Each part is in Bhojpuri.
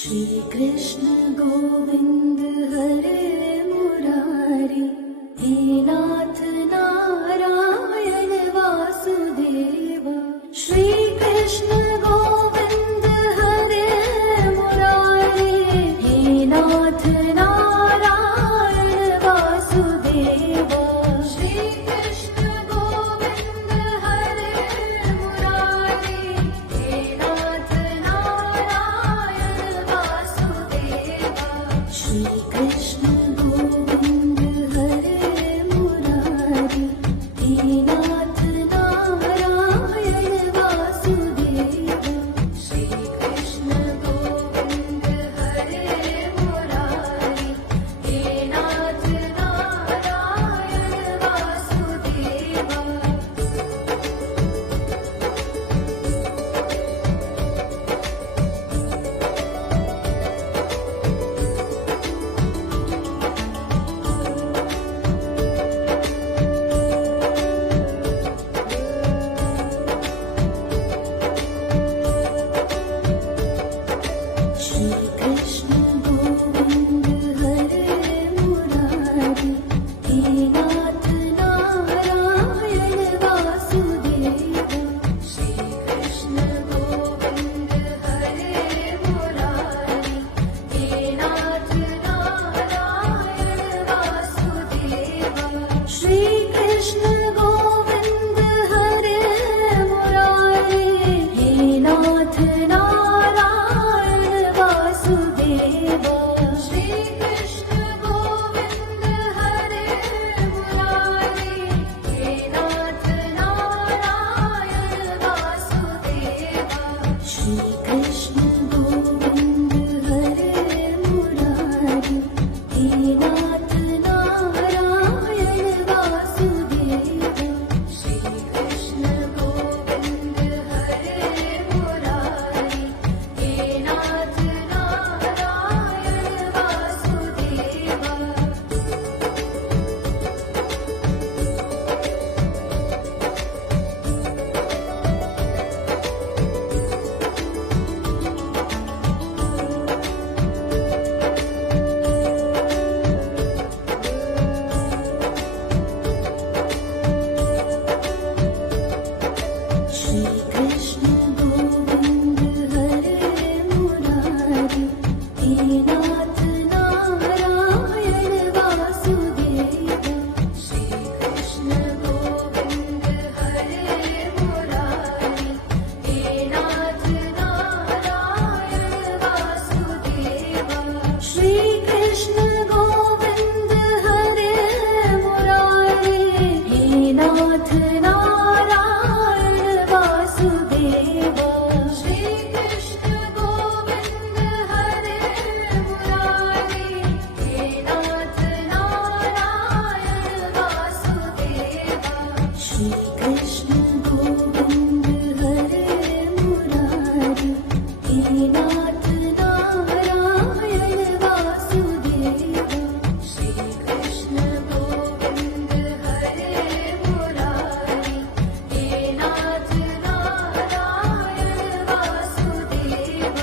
श्री कृष्ण गोविंद हरे मुरारी, हे नाथ नारायण वासुदेव। श्री कृष्ण गोविंद हरे मुरारी, हे नाथ नारायण वासुदेव। श्री कृष्ण गोविंद हरे मुरारी, हे नाथ नारायण वासुदेव। श्री कृष्ण गोविंद हरे मुरारी, हे नाथ नारायण वासुदेव। श्री कृष्ण गोविंद हरे मुरारी, हे नाथ नारायण वासुदेव। श्री कृष्ण गोविंद हरे मुरारी, हे नाथ नारायण वासुदेव। श्री कृष्ण गोविंद हरे मुरारी, हे नाथ नारायण वासुदेव। श्री कृष्ण गोविंद हरे मुरारी, हे नाथ नारायण वासुदेव। श्री कृष्ण गोविंद हरे मुरारी, हे नाथ नारायण वासुदेव। श्री कृष्ण गोविंद हरे मुरारी, हे नाथ नारायण वासुदेव। श्री कृष्ण गोविंद हरे मुरारी, हे नाथ नारायण वासुदेव। श्री कृष्ण गोविंद हरे मुरारी, हे नाथ नारायण वासुदेव। श्री कृष्ण गोविंद हरे मुरारी, हे नाथ नारायण वासुदेव। श्री कृष्ण गोविंद हरे मुरारी, हे नाथ नारायण वासुदेव। श्री कृष्ण गोविंद हरे मुरारी, हे नाथ नारायण वासुदेव। श्री कृष्ण गोविंद हरे मुरारी, हे नाथ नारायण वासुदेव। श्री कृष्ण गोविंद हरे मुरारी, हे नाथ नारायण वासुदेव।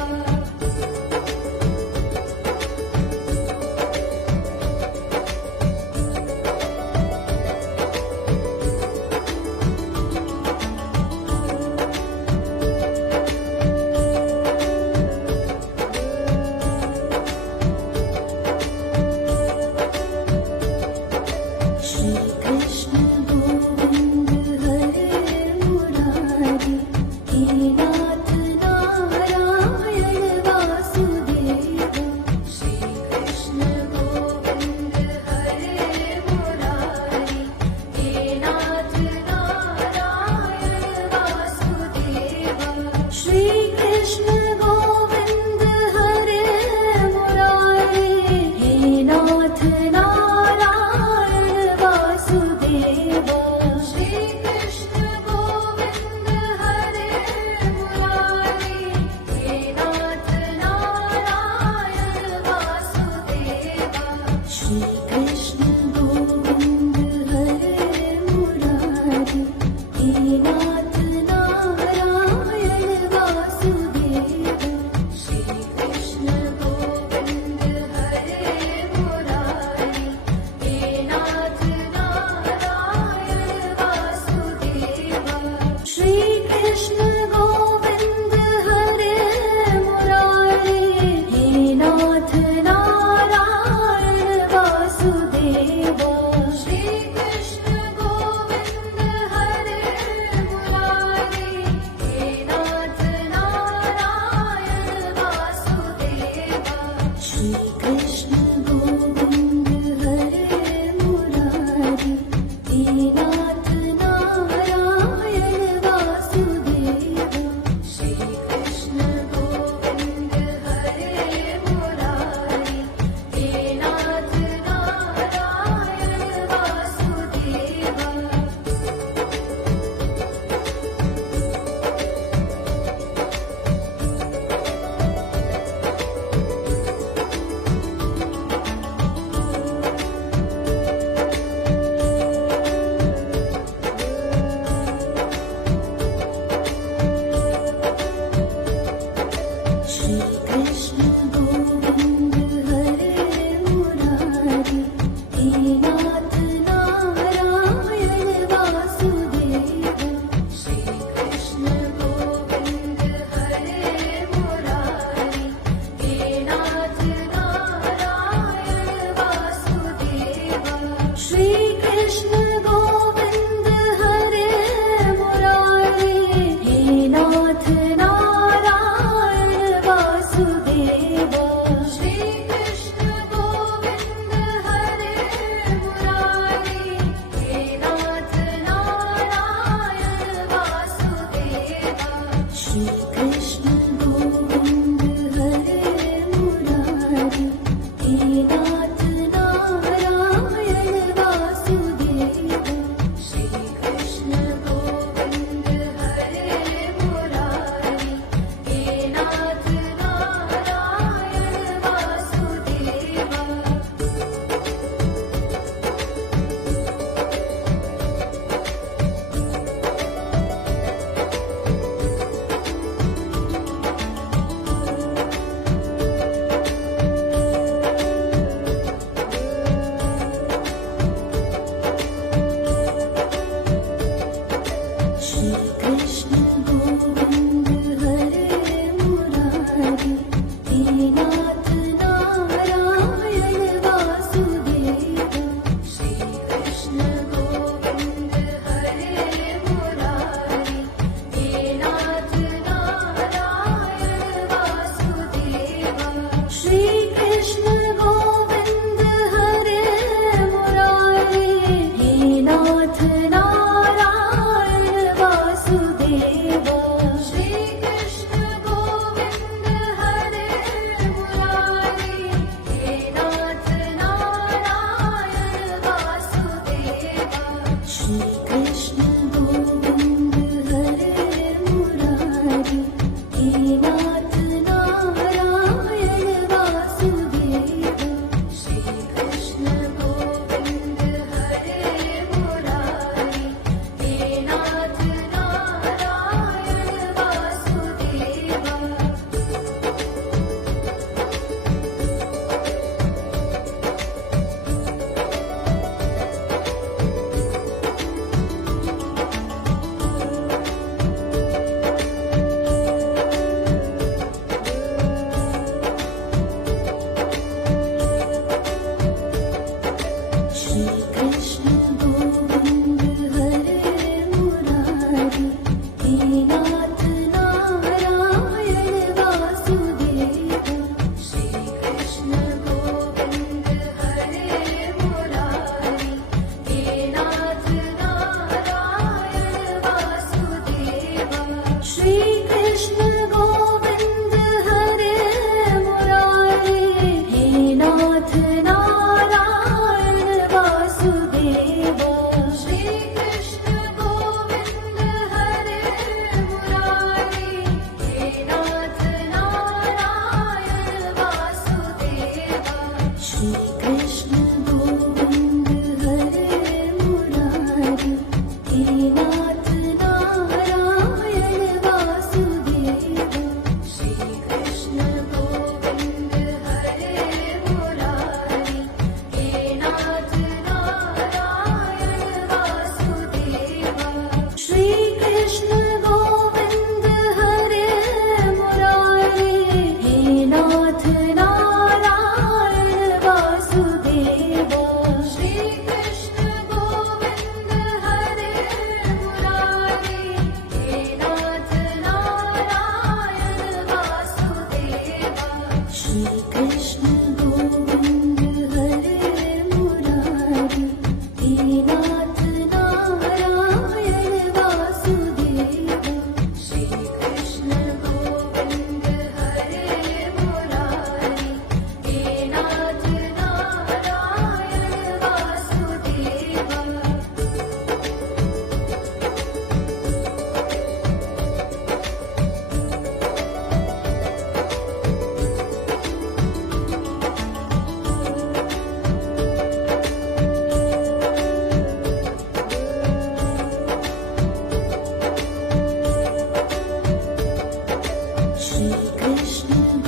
Krishna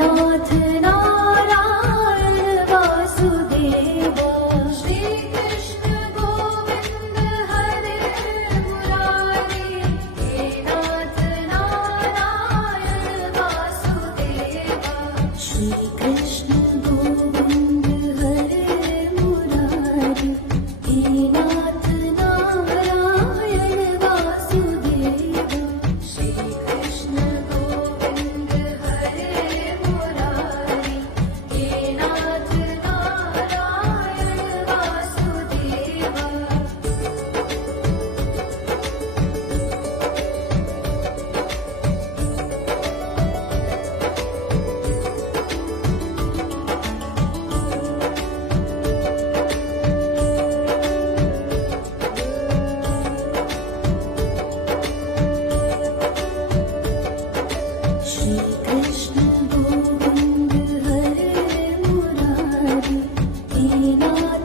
नाथ नारायण कृष्ण गोविंद हरे मुरारी हे नाथ नारायण वासुदेवा। श्री कृष्ण गोविंद हरे मुरारी हे नाथ नारायण वासुदेवा। श्री कृष्ण गोविंद हरे मुरारी हे नाथ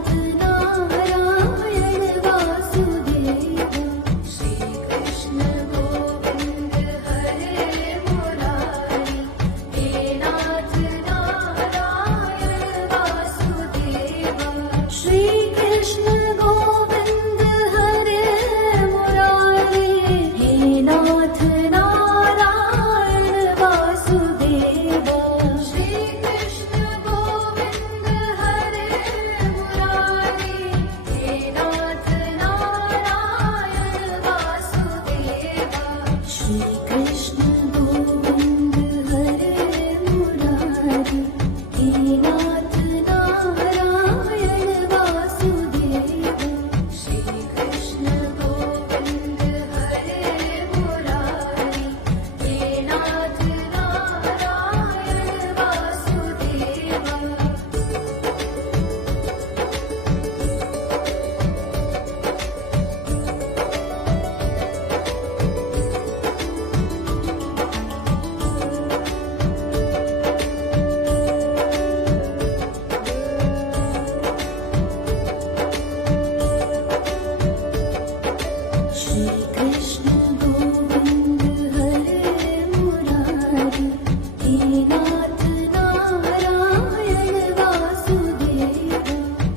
नारायण वासुदेवा। श्री कृष्ण गोविंद हरे मुरारी हे नाथ नारायण वासुदेवा। श्री कृष्ण गोविंद हरे मुरारी हे नाथ नारायण वासुदेवा। श्री कृष्ण गोविंद हरे मुरारी हे नाथ नारायण वासुदेवा। श्री कृष्ण गोविंद हरे मुरारी हे नाथ नारायण वासुदेवा। श्री कृष्ण गोविंद हरे मुरारी हे नाथ नारायण वासुदेवा। श्री कृष्ण गोविंद हरे मुरारी हे नाथ नारायण वासुदेवा।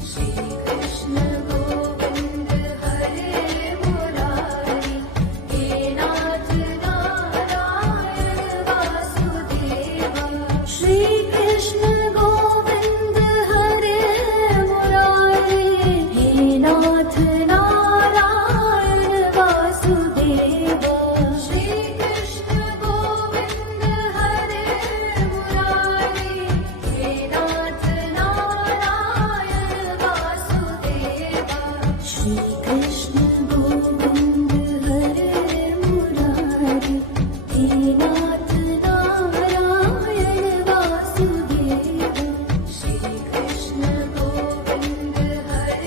श्री कृष्ण गोविंद हरे मुरारी हे नाथ नारायण वासुदेवा। श्री कृष्ण गोविंद हरे मुरारी हे नाथ नारायण वासुदेवा। श्री कृष्ण गोविंद हरे मुरारी हे नाथ नारायण वासुदेवा। श्री कृष्ण गोविंद हरे मुरारी हे नाथ नारायण वासुदेवा। श्री कृष्ण गोविंद हरे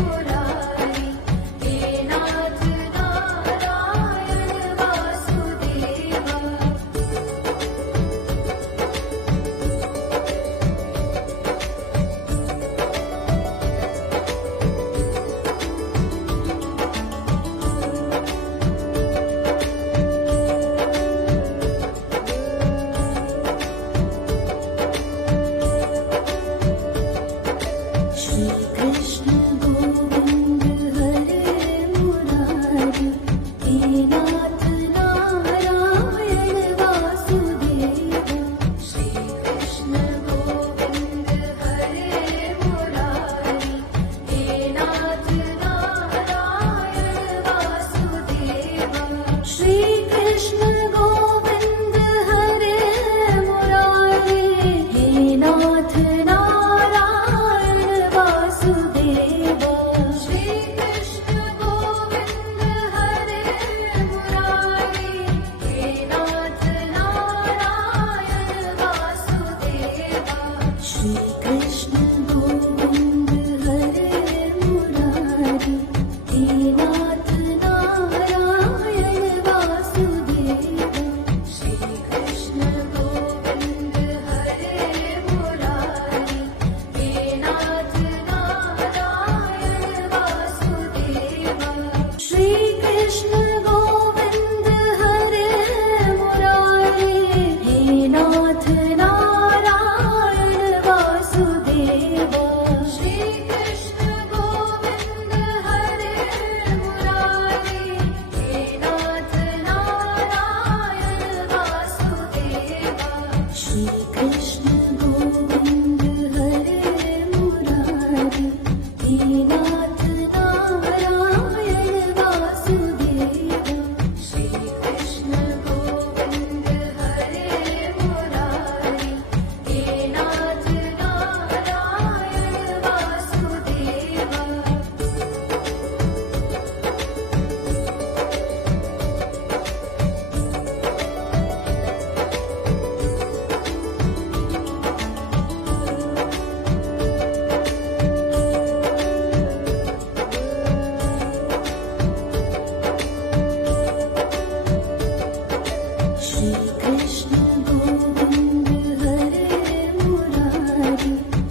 मुरारी हे नाथ नारायण वासुदेवा। श्री कृष्ण गोविंद हरे मुरारी हे नाथ नारायण वासुदेवा। श्री कृष्ण गोविंद हरे मुरारी हे नाथ नारायण वासुदेवा। श्री कृष्ण गोविंद हरे मुरारी हे नाथ नारायण वासुदेवा। श्री कृष्ण गोविंद हरे मुरारी हे नाथ नारायण वासुदेवा। श्री कृष्ण